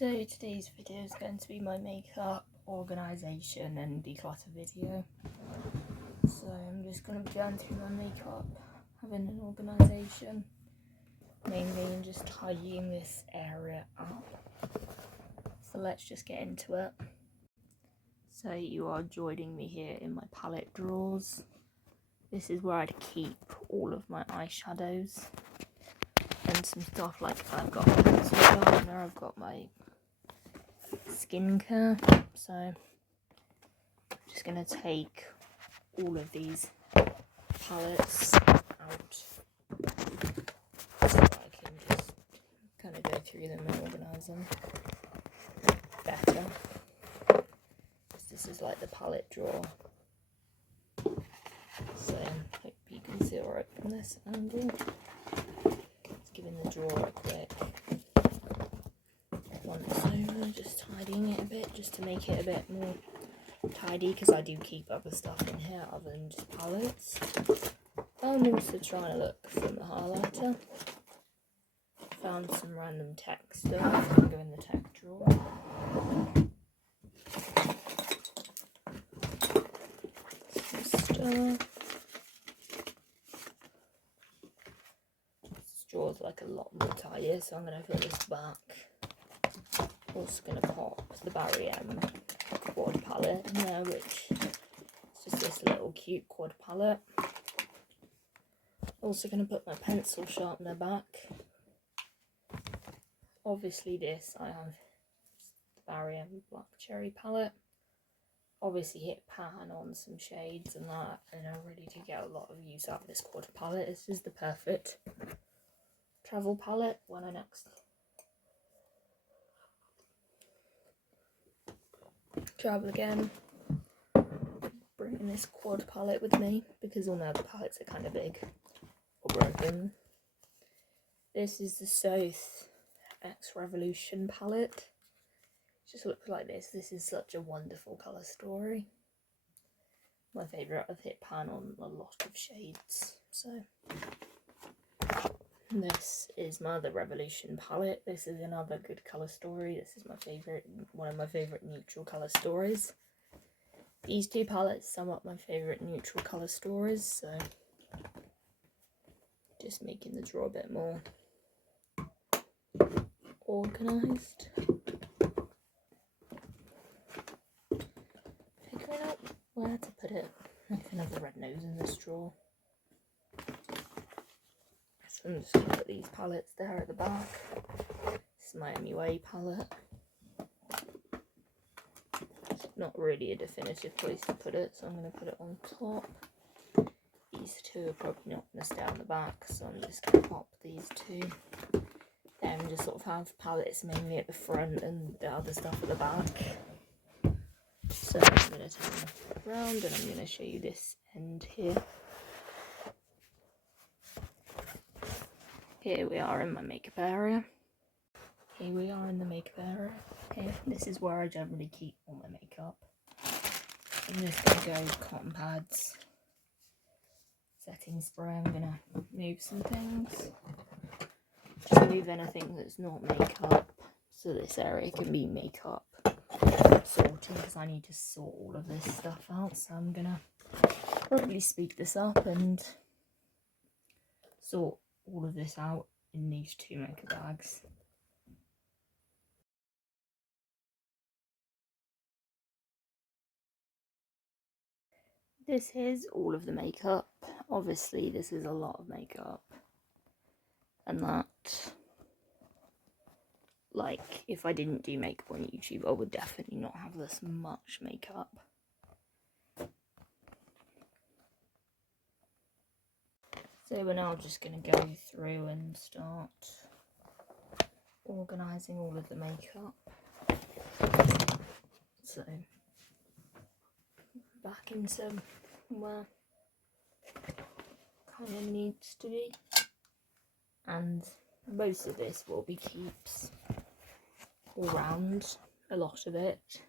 So today's video is going to be my makeup organisation and declutter video. So I'm just going to be going through my makeup, having an organisation, mainly, and just tidying this area up. So let's just get into it. So you are joining me here in my palette drawers. This is where I'd keep all of my eyeshadows and some stuff like I've got a pencil sharpener, I've got my skincare. So I'm just going to take all of these palettes out so I can just kind of go through them and organise them better. This is like the palette drawer, so I hope you can see alright from this angle. Just giving the drawer a quick once over, just tidying it a bit just to make it a bit more tidy, because I do keep other stuff in here other than just palettes. I'm also trying to look from the highlighter. Found some random tech stuff. I'm going to go in the tech drawer. Some stuff. This drawer's like a lot more tidier, so I'm going to put this back. Also going to pop the Barry M quad palette in there, which is just this little cute quad palette. Also going to put my pencil sharpener back. Obviously this, I have the Barry M black cherry palette. Obviously hit pan on some shades and that, and I'm ready to get a lot of use out of this quad palette. This is the perfect travel palette when I next travel again. Bringing this quad palette with me because all my other palettes are kind of big or broken. This is the South X Revolution palette. It just looks like this. This is such a wonderful colour story. My favourite. I've hit pan on a lot of shades. So this is my other Revolution palette. This is another good colour story. This is my favourite, one of my favourite neutral colour stories. These two palettes sum up my favourite neutral colour stories, so just making the drawer a bit more organised. Figuring out where to put it. I can have a red nose in this drawer. So I'm just going to put these palettes there at the back. This is my MUA palette. It's not really a definitive place to put it, so I'm going to put it on top. These two are probably not going to stay on the back, so I'm just going to pop these two. Then just sort of have palettes mainly at the front and the other stuff at the back. So I'm going to turn around and I'm going to show you this end here. Here we are in my makeup area. Here we are in the makeup area. Here, this is where I generally keep all my makeup. I'm just going to go cotton pads, setting spray. I'm going to move some things. Just move anything that's not makeup, so this area can be makeup sorting, because I need to sort all of this stuff out. So I'm going to probably speed this up and sort all of this out in these two makeup bags. This is all of the makeup. Obviously this is a lot of makeup, and that, like, if I didn't do makeup on YouTube I would definitely not have this much makeup. So we're now just going to go through and start organising all of the makeup. So back into where kind of needs to be, and most of this will be keeps all round, a lot of it.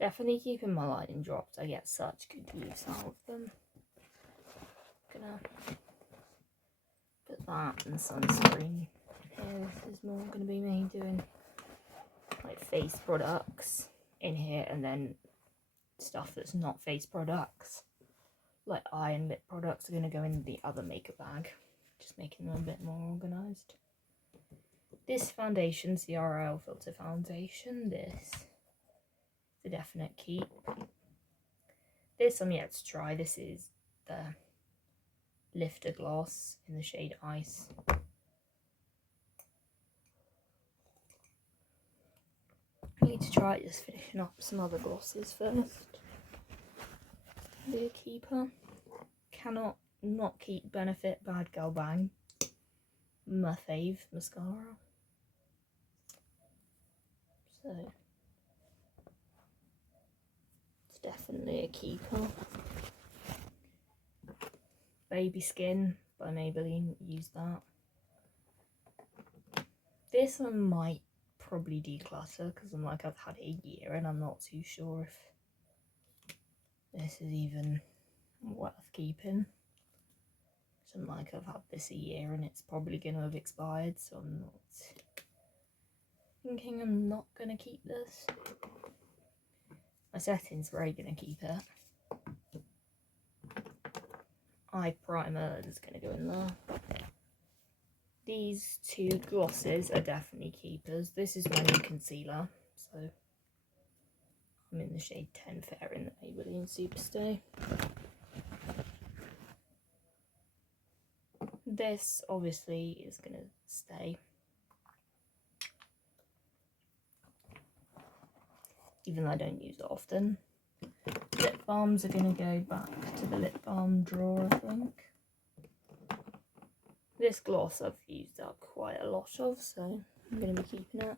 Definitely keeping my lighting drops, I get such good use out of them. Gonna put that and sunscreen here. This is more going to be me doing face products in here, and then stuff that's not face products, like eye and lip products, are going to go in the other makeup bag, just making them a bit more organised. This foundation's the RL Filter Foundation. This is a definite keep. This I'm yet to try. This is the Lifter Gloss in the shade Ice. I need to try just finishing up some other glosses first. Be a keeper. Cannot not keep Benefit Bad Girl Bang. My fave mascara. So it's definitely a keeper. Baby Skin by Maybelline, use that. This one might probably declutter because I'm like, I've had it a year and I'm not too sure if this is even worth keeping. So I'm like, I've had this a year and it's probably going to have expired, so I'm not thinking I'm not going to keep this. My setting's very going to keep it. Eye primer is going to go in there. These two glosses are definitely keepers. This is my new concealer, so I'm in the shade 10 Fair in the Maybelline Superstay. This obviously is going to stay, even though I don't use it often. Lip balms are going to go back to the lip balm drawer, I think. This gloss I've used up quite a lot of, so I'm going to be keeping it.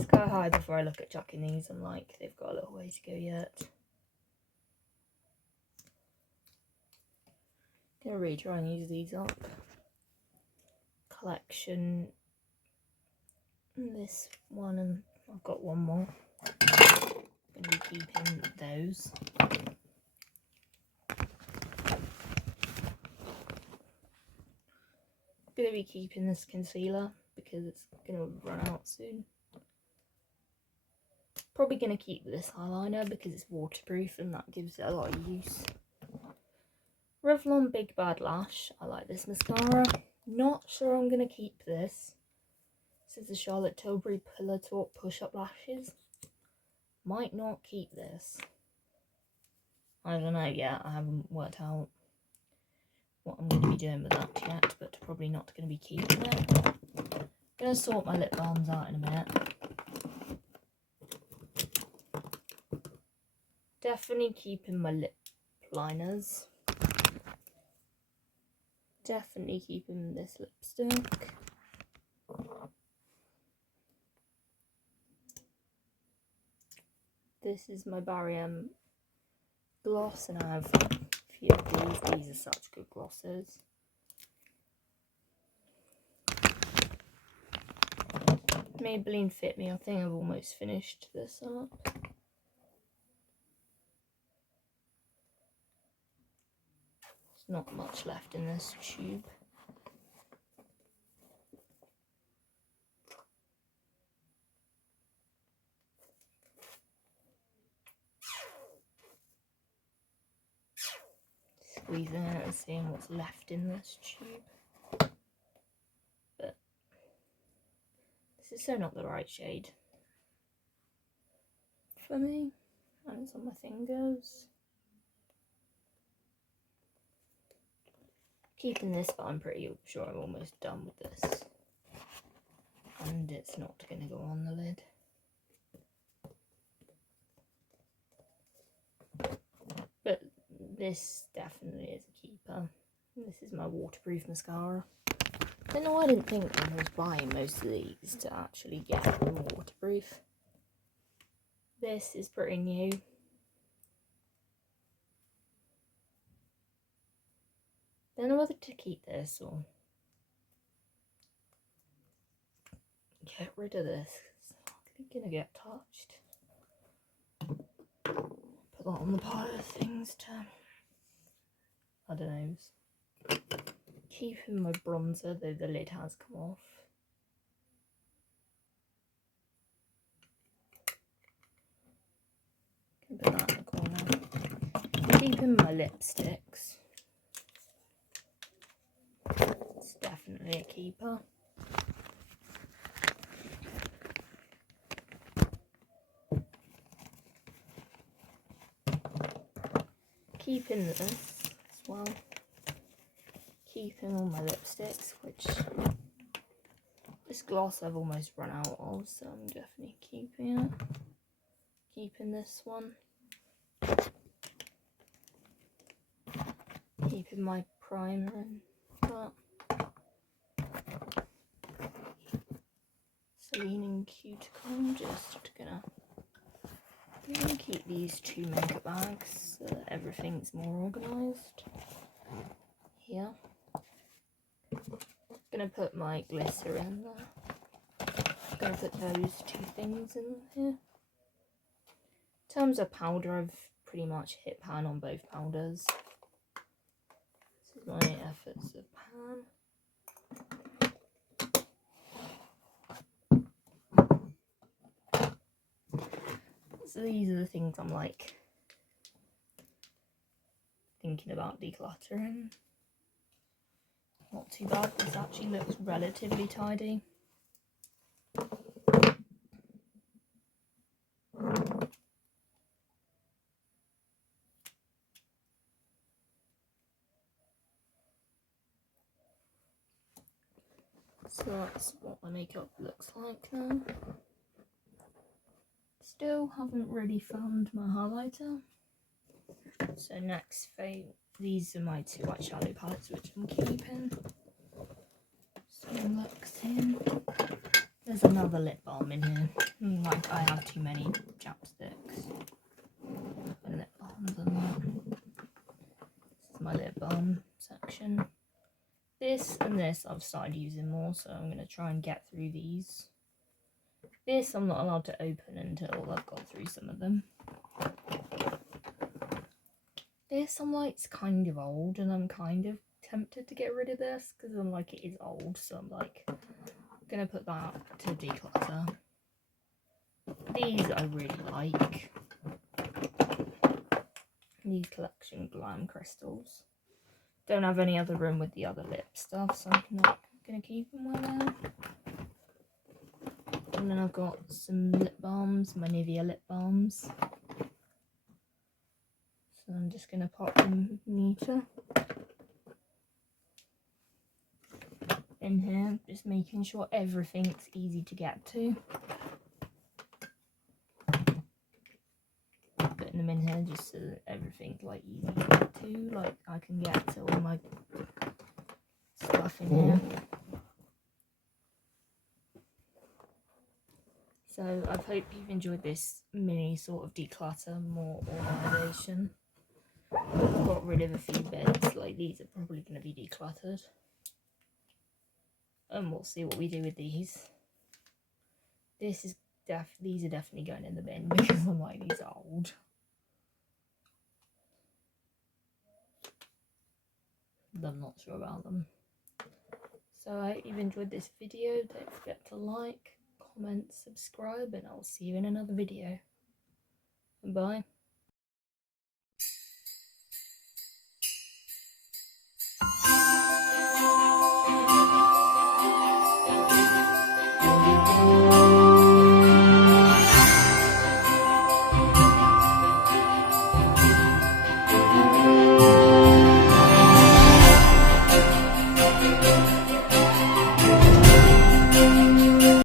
Sky High, before I look at chucking these, I'm like, they've got a little way to go yet. Gonna really try and use these up. Collection, this one, and I've got one more. Gonna be keeping those. Gonna be keeping this concealer because it's gonna run out soon. Probably gonna keep this eyeliner because it's waterproof and that gives it a lot of use. Revlon Big Bad Lash. I like this mascara. Not sure I'm gonna keep this. This is the Charlotte Tilbury Pillar Talk Push-Up Lashes. Might not keep this. I don't know yet. I haven't worked out what I'm going to be doing with that yet, but probably not going to be keeping it. I'm going to sort my lip balms out in a minute. Definitely keeping my lip liners. Definitely keeping this lipstick. This is my Barry M gloss, and I have a few of these. These are such good glosses. Maybelline Fit Me. I think I've almost finished this up. There's not much left in this tube. Squeezing it and seeing what's left in this tube. But this is so not the right shade for me. And it's on my fingers. Keeping this, but I'm pretty sure I'm almost done with this. And it's not going to go on the lid. But this definitely is a keeper. This is my waterproof mascara. I don't know, I didn't think I was buying most of these to actually get them waterproof. This is pretty new. Don't know whether to keep this or get rid of this. It's not gonna get touched. Put that on the pile of things to, I don't know, keeping my bronzer, though the lid has come off. Can put that in the corner. Keeping my lipsticks. It's definitely a keeper. Keeping this as well. Keeping all my lipsticks, which this gloss I've almost run out of, so I'm definitely keeping it. Keeping this one. Keeping my primer and that. Celine and Cuticle, just gonna keep these 2 makeup bags so that everything's more organised. Here. Gonna put my glitter in there. Gonna put those 2 things in here. In terms of powder, I've pretty much hit pan on both powders. This is my efforts of pan. So these are the things I'm like thinking about decluttering. Not too bad, this actually looks relatively tidy. So that's what my makeup looks like now. Still haven't really found my highlighter. So next, these are my 2 eyeshadow palettes which I'm keeping. Some looks in. There's another lip balm in here. Like I have too many chapsticks and lip balms and that. This is my lip balm section. This and this I've started using more, so I'm going to try and get through these. This I'm not allowed to open until I've got through some of them. This I'm like, it's kind of old and I'm kind of tempted to get rid of this because I'm like, it is old, so I'm like, I'm going to put that to declutter. These I really like. These Collection Glam Crystals. Don't have any other room with the other lip stuff, so I'm not going to keep them where they are. And then I've got some lip balms, my Nivea lip balms. So I'm just going to pop them neater in here, just making sure everything's easy to get to. Putting them in here just so that everything's like easy to get to, like I can get to all my stuff in here. So I hope you've enjoyed this mini sort of declutter, more organisation. I've got rid of a few bits, like these are probably going to be decluttered. And we'll see what we do with these. These are definitely going in the bin because I'm like, these are old. I'm not sure about them. So I hope you've enjoyed this video. Don't forget to like, comment, subscribe, and I'll see you in another video. Bye.